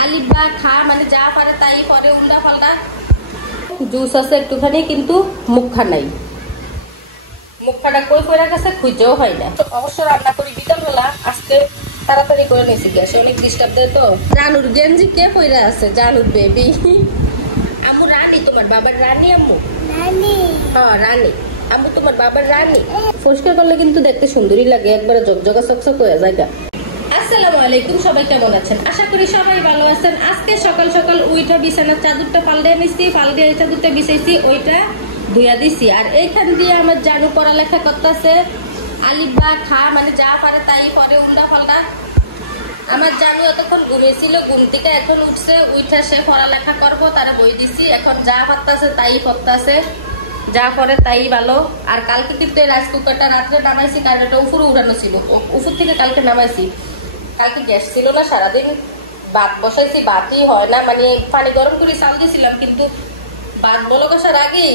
আলিবা খা মানে যা পারে তাই করে উল্টা পাল্টা। জুস আছে একটুখানি কিন্তু মুখা নাই, মুখাটা কই পড়ে গেছে খুঁজেও হয় না। অবশ্য রান্না করি বিকালবেলা, আজকে তাড়াতাড়ি করে নিয়েছি, গ্যাসে অনেক ডিস্টার্ব দেয় তো। জানুর গেঞ্জি কে পরে আছে? জানুর বেবি। আম্মু রানী, তোমার বাবার রানী। আম্মু রানী, হ্যাঁ রানী। আম্মু তোমার বাবার রানী। পরিষ্কার করলে কিন্তু দেখতে সুন্দরই লাগে, একবারে জগজগা চকচক হয়ে যায়। আসসালামু আলাইকুম, সবাই কেমন আছেন? আশা করি সবাই ভালো আছেন। আজকে সকাল সকাল উইটা বিছানার চাদরটা পাল্টে নিচ্ছি, পাল্টে চাদরটা বিছাইছি, ওইটা ধুইয়া দিছি। আর এইখান দিয়ে আমার জানু পড়ালেখা করতেছে। আলিবা খা মানে যা পারে তাই করে উল্টা পাল্টা। আমার জানু এতক্ষণ ঘুমিয়েছিল, ঘুম থেকে এখন উঠছে, উঠে সে পড়ালেখা করবো, তারা বই দিছি। এখন যা পারতাছে তাই করতেছে, যা করে তাই ভালো। আর কালকে কিন্তু রাইস কুকারটা রাত্রে নামাইছি, কারণ এটা উপরে উড়ানো ছিল, উপর থেকে কালকে নামাইছি। কালকে গ্যাস ছিল না, সারাদিন ভাত বসাইছি, ভাতই হয় না। মানে পানি গরম করে চাল দিয়েছিলাম, কিন্তু ভাত বলো কষার আগে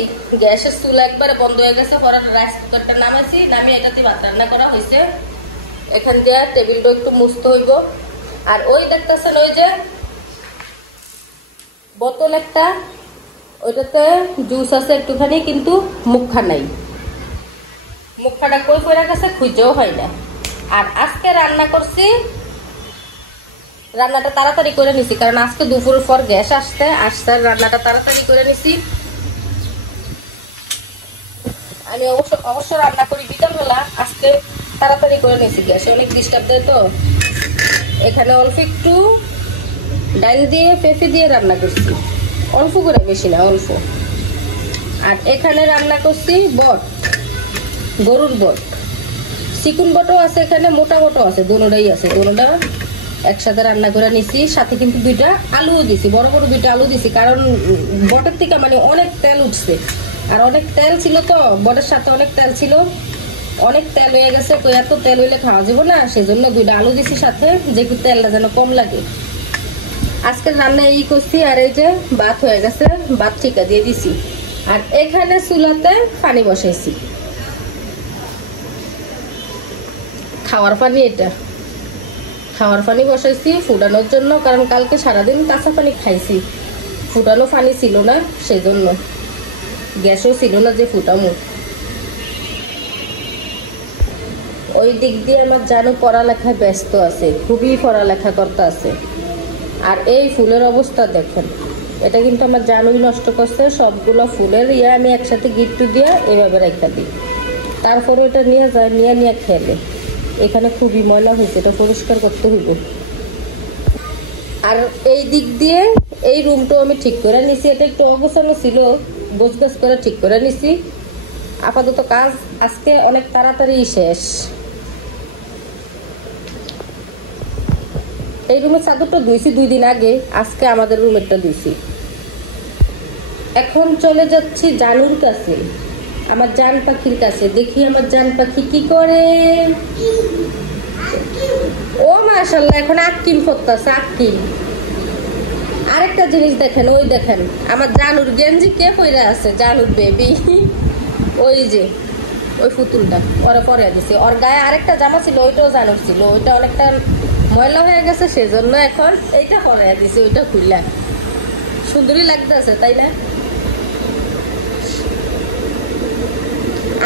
গ্যাসের চুলা একবারে বন্ধ হয়ে গেছে। পরে রাইস কুকারটা নামাইছি, নামিয়ে এটাতে ভাত রান্না করা হয়েছে। এখান দিয়ে টেবিলটা একটু মুছতে হইব। আর ওই দেখতেছেন ওই যে বোতল একটা, ওইটাতে জুস আছে একটুখানি কিন্তু মুখা নাই, মুখাটা কই পড়ে গেছে খুঁজেও হয় না। আর আজকে রান্না করছি, রান্নাটা তাড়াতাড়ি করে নিছি, কারণ আজকে দুপুরের পর গ্যাস আসছে রান্নাটা তাড়াতাড়ি করে নিছি। আমি অবশ্য রান্না করি বিকালবেলা, আজকে তাড়াতাড়ি করে নিছি, গ্যাসে অনেক ডিস্টার্ব দেয় তো। এখানে অল্প একটু ডাল দিয়ে পেঁপে দিয়ে রান্না করছি, অল্প করে, বেশি না, অল্প। আর এখানে রান্না করছি বট, গরুর বট, চিকুন বটও আছে, এখানে মোটা বটও আছে, দুটোটাই আছে। দুটোটা একসাথে রান্না করে নিছি, সাথে কিন্তু দুইটা আলুও দিছি, বড় বড় দুইটা আলু দিছি, কারণ বটের থেকে মানে অনেক তেল উঠছে। আর অনেক তেল ছিল তো, বটের সাথে অনেক তেল ছিল, অনেক তেল হয়ে গেছে, তো এত তেল হইলে খাওয়া যাবো না, সেজন্য দুইটা আলু দিছি সাথে, যে একটু তেলটা যেন কম লাগে। আজকের রান্না এই করছি। আর এই যে ভাত হয়ে গেছে, ভাত ঠিকা দিয়ে দিছি। আর এখানে চুলাতে পানি বসাইছি, খাওয়ার পানি, এটা খাওয়ার পানি বসাইছি ফুটানোর জন্য, কারণ কালকে সারাদিন কাঁচা পানি খাইছি, ফুটানো পানি ছিল না, সেজন্য। গ্যাসও ছিল না যে ফুটামো। ওই দিক দিয়ে আমার জানো পড়ালেখায় ব্যস্ত আছে, খুবই পড়ালেখা করতে আছে। আর এই ফুলের অবস্থা দেখেন, এটা কিন্তু আমার জানুই নষ্ট করছে। সবগুলো ফুলের আমি একসাথে গিট্টু দিয়ে এভাবে রেখে দিই, তারপরে এটা নিয়ে যায়, নিয়ে খেলে। এখানে খুবই ময়লা হয়েছে, এটা পরিষ্কার করতে হইব। আর এই দিক দিয়ে এই রুমটাও আমি ঠিক করে নিছি, এটা একটু অগোছানো ছিল, গোছগাছ করে ঠিক করে নিছি। আপাতত কাজ আজকে অনেক তাড়াতাড়ি শেষ। এই রুমের চাদরটা ধুইছি 2 দিন আগে, আজকে আমাদের রুমেরটা ধুইছি। এখন চলে যাচ্ছি জানুর কাছে, আমার জান পাখির কাছে। দেখি আমার জান পাখি কি করে। ও মাশাআল্লাহ, এখন আক্কিম করতেছে, আক্কিম। আরেকটা জিনিস দেখেন, ওই দেখেন আমার জানুর গেঞ্জি কে পরে আছে? জানুর বেবি। ওই যে ওই পুতুলটা ওরা পরে দিছে। ওর গায়ে আরেকটা জামা ছিল, ওইটাও জানুর ছিল, ওইটা অনেকটা ময়লা হয়ে গেছে, সেজন্য এখন এইটা পরে দিছে, ওইটা খুললা। সুন্দরই লাগতেছে, তাই না?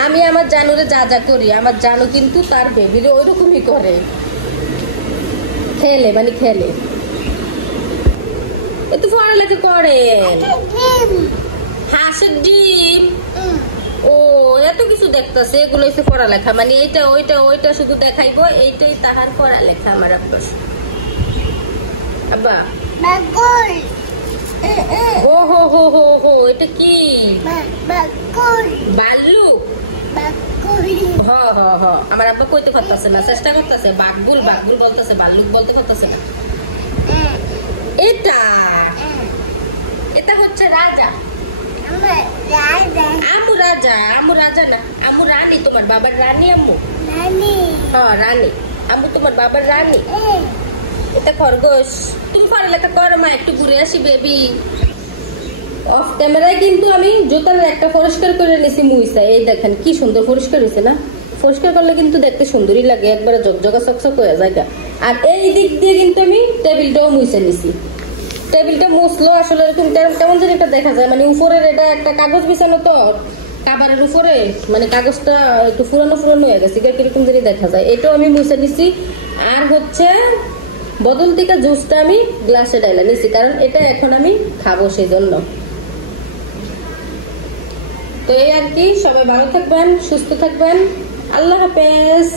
আমি আমার জানুরে যা যা করি, আমার জানু কিন্তু তার বেবিরে ওইরকমই করে, খেলে, মানে খেলে। একটু পড়ালেখা করেন। হাঁসের ডিম, ও এত কিছু দেখতেছে, এগুলো হচ্ছে পড়ালেখা। মানে এইটা ওইটা ওইটা শুধু দেখাইবো, এইটাই তাহার পড়ালেখা। আমার আব্বা ও হো হো হো হো, এটা কি? ভাল্লুক। আমার আব্বা কইতে পারতেছে না, চেষ্টা করতেছে। বাঘবুল বাঘবুল বলতেছে, ভাল্লুক বলতে পারতেছে না। এটা এটা হচ্ছে রাজা। আম্মু রাজা, আম্মু রাজা না, আম্মু রানী। তোমার বাবার রানী আম্মু? হ্যাঁ রানী। আম্মু তোমার বাবার রানী। এটা খরগোশ। তুমি পড়ালেখা করো মা, একটু ঘুরে আসি বেবি। অফ ক্যামেরায় কিন্তু আমি জুতার একটা পরিষ্কার করে নিছি, মুইসা। এই দেখেন কি সুন্দর পরিষ্কার হয়েছে না? পরিষ্কার করলে কিন্তু দেখতে সুন্দরই লাগে, একবারে জগজগা চকচক হয়ে যায়। আর এই দিক দিয়ে কিন্তু আমি টেবিলটাও মুইসা নিছি, টেবিলটা মুছলো আসলে এরকম কেমন যেন একটা দেখা যায়, মানে উপরের এটা একটা কাগজ বিছানো তো কাবারের উপরে, মানে কাগজটা একটু পুরানো হয়ে গেছে, কিরকম যেন দেখা যায়। এটাও আমি মুছে নিছি। আর হচ্ছে বদল থেকে জুসটা আমি গ্লাসে ডাইলা নিছি, কারণ এটা এখন আমি খাবো সেই জন্য। তো এই আর কি, সবাই ভালো থাকবেন, সুস্থ থাকবেন, আল্লাহ হাফেজ।